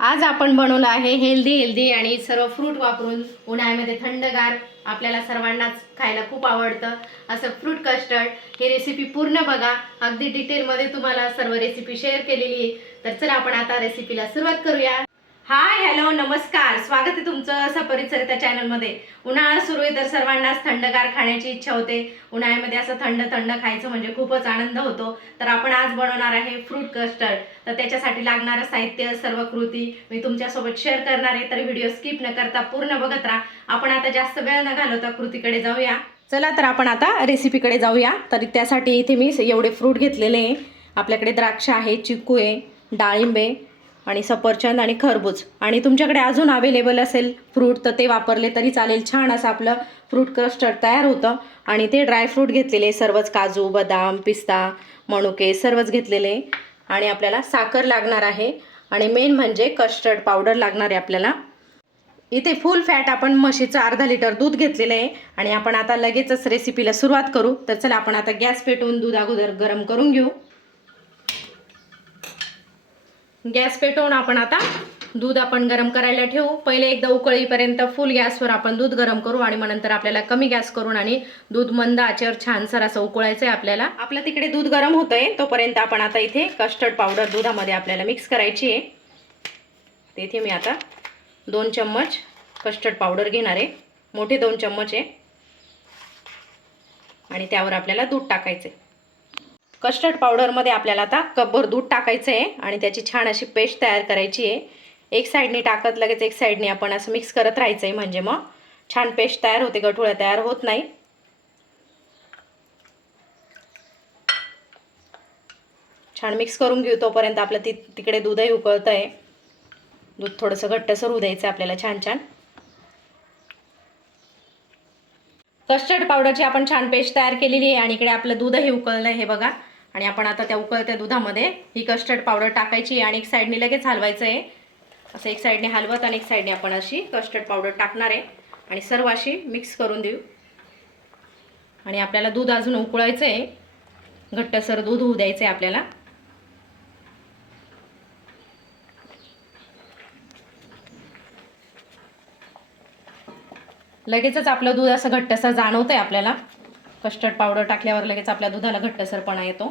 आज आपण बनवलं आहे हेल्दी हेल्दी आणि सर्व फ्रूट वापरून उन्हाळ्यामध्ये थंडगार आपल्याला सर्वांनाच खायला खूप आवडतं. असं फ्रूट कस्टर्ड ही रेसिपी पूर्ण बघा. अगदी डिटेलमध्ये तुम्हाला सर्व रेसिपी शेअर केलेली आहे. तर चला आपण आता रेसिपीला सुरुवात करूया. हाय हॅलो नमस्कार. स्वागत आहे तुमचं असं परिचरिता चॅनलमध्ये उन्हाळा सुरू आहे तर सर्वांनाच थंडगार खाण्याची इच्छा होते. उन्हाळ्यामध्ये असं थंड थंड खायचं म्हणजे खूपच आनंद होतो. तर आपण आज बनवणार आहे फ्रूट कस्टर्ड तर त्याच्यासाठी लागणारं साहित्य सर्व कृती मी तुमच्यासोबत शेअर करणार आहे. तर व्हिडिओ स्किप न करता पूर्ण बघत राहा. आपण आता जास्त वेळ न घालवता कृतीकडे जाऊया. चला तर आपण आता रेसिपीकडे जाऊया. तर त्यासाठी इथे मी एवढे फ्रूट घेतलेले आहे. आपल्याकडे द्राक्ष आहे चिकू आहे डाळिंबे आणि सफरचंद आणि खरबूज. आणि तुमच्याकडे अजून अवेलेबल असेल फ्रूट तर ते वापरले तरी चालेल. छान असं आपलं फ्रूट कस्टर्ड तयार होतं. आणि ते ड्रायफ्रूट घेतलेले सर्वच काजू बदाम पिस्ता मणुके सर्वच घेतलेले. आणि आपल्याला साखर लागणार आहे. आणि मेन म्हणजे कस्टर्ड पावडर लागणार आहे आपल्याला. इथे फुल फॅट आपण म्हशीचं अर्धा लिटर दूध घेतलेलं आहे. आणि आपण आता लगेचच रेसिपीला सुरुवात करू. तर चला आपण आता गॅस पेटवून दूध अगोदर गरम करून घेऊ. गॅस पेटवून आपण आता दूध आपण गरम करायला ठेवू. पहिले एकदा उकळीपर्यंत फुल गॅसवर आपण दूध गरम करू आणि मग नंतर आपल्याला कमी गॅस करून आणि दूध मंद आचेवर छानसर असं उकळायचं आहे आपल्याला. आपलं तिकडे दूध गरम होतं आहे तोपर्यंत आपण आता इथे कस्टर्ड पावडर दुधामध्ये आपल्याला मिक्स करायची आहे. तेथे मी आता दोन चम्मच कस्टर्ड पावडर घेणार आहे. मोठे दोन चम्मच आहे. आणि त्यावर आपल्याला दूध टाकायचं आहे कस्टर्ड पावडरमध्ये आपल्याला आता कपभर दूध टाकायचं आहे आणि त्याची छान अशी पेस्ट तयार करायची आहे. एक साईडने टाकत लगेच एक साईडने आपण असं मिक्स करत राहायचं आहे म्हणजे मग. छान पेस्ट तयार होते गठुळ्या तयार होत नाही. छान मिक्स करून घेऊ तोपर्यंत आपलं ति तिकडे दूधही उकळतं आहे दूध थोडंसं घट्टसर होऊ द्यायचं आपल्याला छान छान. कस्टर्ड पावडरची आपण छान पेस्ट तयार केलेली आहे आणि इकडे आपलं दूधही उकळलं आहे हे बघा. आणि आपण आता त्या उकळत्या दुधामध्ये ही कस्टर्ड पावडर टाकायची आहे आणि एक साईडने लगेच हलवायचं आहे असं एक साईडने हलवत आणि एक साईडने आपण अशी कस्टर्ड पावडर टाकणार आहे. आणि सर्व अशी मिक्स करून देऊ. आणि आपल्याला दूध अजून उकळायचं आहे घट्टसर दूध होऊ द्यायचं आहे आपल्याला. लगेचच आपलं दूध असं घट्टसर जाणवतं आहे आपल्याला. कस्टर्ड पावडर टाकल्यावर लगेच आपल्या दुधाला घट्टसरपणा येतो.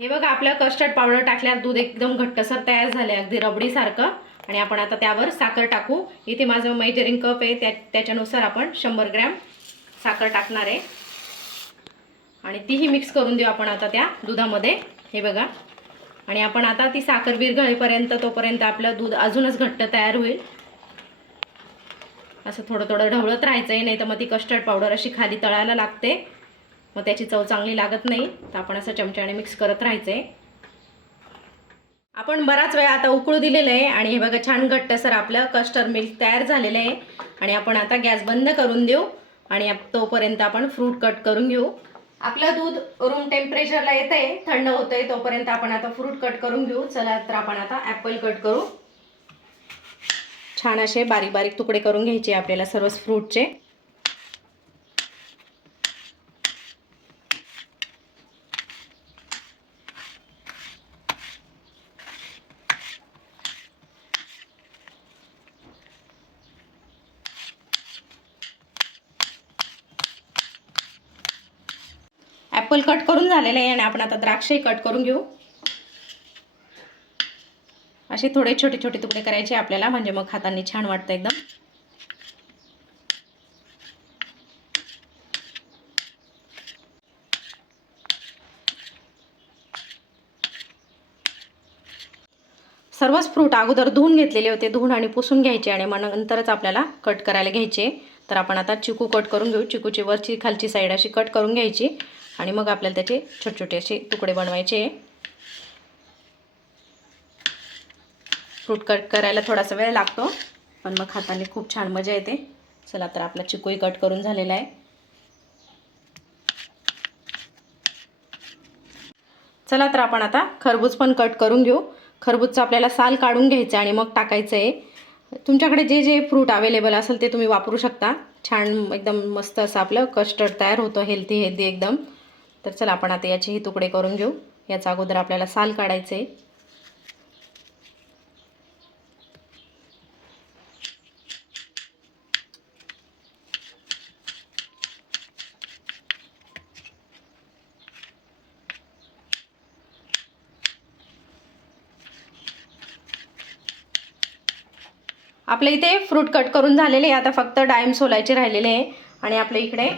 हे बघा आपलं कस्टर्ड पावडर टाकल्यावर दूध एकदम घट्टसर तयार झाले अगदी रबडीसारखं. आणि आपण आता त्यावर साखर टाकू. इथे माझं मेजरिंग कप आहे त्या त्याच्यानुसार आपण शंभर ग्रॅम साखर टाकणार आहे. आणि तीही मिक्स करून देऊ आपण आता त्या दुधामध्ये. हे बघा. आणि आपण आता ती साखर विरघळेपर्यंत तोपर्यंत आपलं दूध अजूनच घट्ट तयार होईल. असं थोडं थोडं ढवळत राहायचं आहे नाही तर मग ती कस्टर्ड पावडर अशी खाली तळायला लागते. मग त्याची चव चांगली लागत नाही तर आपण असं चमच्याने मिक्स करत राहायचं आहे आपण बराच वेळ आता उकळू दिलेलं आहे आणि हे बघा छान घट्टसर आपलं कस्टर्ड मिल्क तयार झालेलं आहे. आणि आपण आता गॅस बंद करून देऊ आणि तोपर्यंत आपण फ्रूट कट करून घेऊ. आपलं दूध रूम टेम्परेचरला येतं आहे थंड होतं आहे तोपर्यंत आपण आता फ्रूट कट करून घेऊ. चला तर आपण आता ॲपल कट करू. छान असे बारीक बारीक तुकडे करून घ्यायचे आपल्याला सर्वच फ्रूटचे. ॲपल कट करून झालेलं आहे आणि आपण आता द्राक्षही कट करून घेऊ. असे थोडे छोटे छोटे तुकडे करायचे आपल्याला म्हणजे मग हातांनी छान वाटतं एकदम. सर्वच फ्रूट अगोदर धुवून घेतलेले होते धुवून आणि पुसून घ्यायचे आणि मग नंतरच आपल्याला कट करायला घ्यायचे. तर आपण आता चिकू कट करून घेऊ. चिकूची वरची खालची साईड अशी कट करून घ्यायची आणि मग आपल्याला त्याचे छोटे छोटे असे तुकडे बनवायचे. फ्रूट कट करायला थोडासा वेळ लागतो. पण मग हाताने खूप छान मजा येते. चला तर आपला चिकूही कट करून झालेला आहे. चला तर आपण आता खरबूज पण कट करून घेऊ. खरबूजचं आपल्याला साल काढून घ्यायचं आणि मग टाकायचं आहे तुमच्याकडे जे जे फ्रूट अवेलेबल असेल ते तुम्ही वापरू शकता. छान एकदम मस्त असं आपलं कस्टर्ड तयार होतं हेल्दी हेल्दी एकदम. तर चला आपण आता याचेही तुकडे करून घेऊ. याचा अगोदर आपल्याला साल काढायचं आहे आपल्या इथे फ्रूट कट करून झालेले आहे. आता फक्त डायम सोलायचे राहिलेले आहे. आणि आपल्या इकडे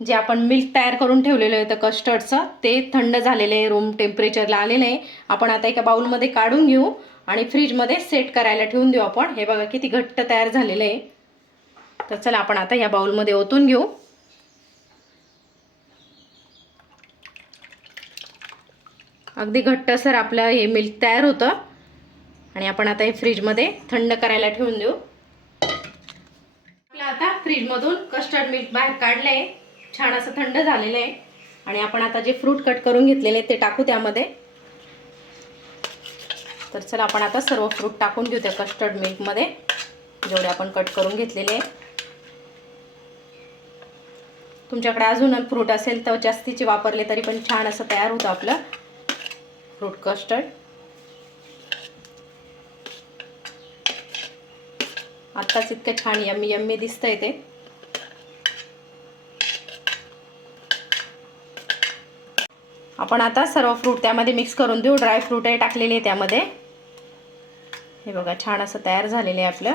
जे आपण मिल्क तयार करून ठेवलेलं होतं कस्टर्डचं ते थंड झालेलं आहे. रूम टेम्परेचरला आलेलं आहे. आपण आता एका बाउलमध्ये काढून घेऊ आणि फ्रीजमध्ये सेट करायला ठेवून देऊ आपण. हे बघा किती घट्ट तयार झालेलं आहे. तर चला आपण आता या बाउलमध्ये ओतून घेऊ. अगदी घट्टसर आपलं हे मिल्क तयार होतं. आणि आपण आता हे फ्रीजमध्ये थंड करायला ठेवून देऊ. आपलं आता फ्रीजमधून कस्टर्ड मिल्क बाहेर काढलं आहे छान असं थंड झालेलं आहे. आणि आपण आता जे फ्रूट कट करून घेतलेले ते टाकू त्यामध्ये. तर चला आपण आता सर्व फ्रूट टाकून घेऊ त्या कस्टर्ड मिल्कमध्ये जेवढे आपण कट करून घेतलेले आहे तुमच्याकडे अजून फ्रूट असेल तर जास्तीचे वापरले तरी पण छान असं तयार होतं आपलं. फ्रूट कस्टर्ड आत्ताच इतकं छान यम्मी यम्मी दिसतंय ते. आपण आता सर्व फ्रूट त्यामध्ये मिक्स करून देऊ. ड्राय फ्रूट आहे टाकलेले त्यामध्ये. हे बघा छान असं तयार झालेलं आहे आपलं.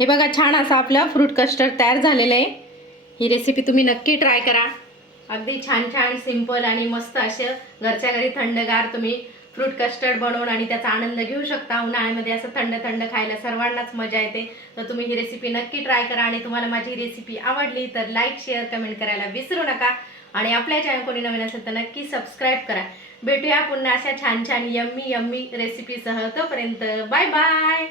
हे बघा छान असं आपलं फ्रूट कस्टर्ड तयार झालेलं आहे. ही रेसिपी तुम्ही नक्की ट्राय करा. अगदी छान छान सिंपल आणि मस्त असे घरच्या घरी थंडगार तुम्ही फ्रूट कस्टर्ड बनवून आणि त्याचा आनंद घेऊ शकता. उन्हाळ्यामध्ये असं थंड थंड खायला सर्वांनाच मजा येते. तर तुम्ही ही रेसिपी नक्की ट्राय करा आणि तुम्हाला माझी रेसिपी आवडली तर लाईक शेअर कमेंट करायला विसरू नका. आणि आपल्या चॅनल कोणी नवीन असेल तर नक्की सबस्क्राईब करा. भेटूया पुन्हा अशा छान छान यम्मी यम्मी रेसिपीसह तोपर्यंत बाय बाय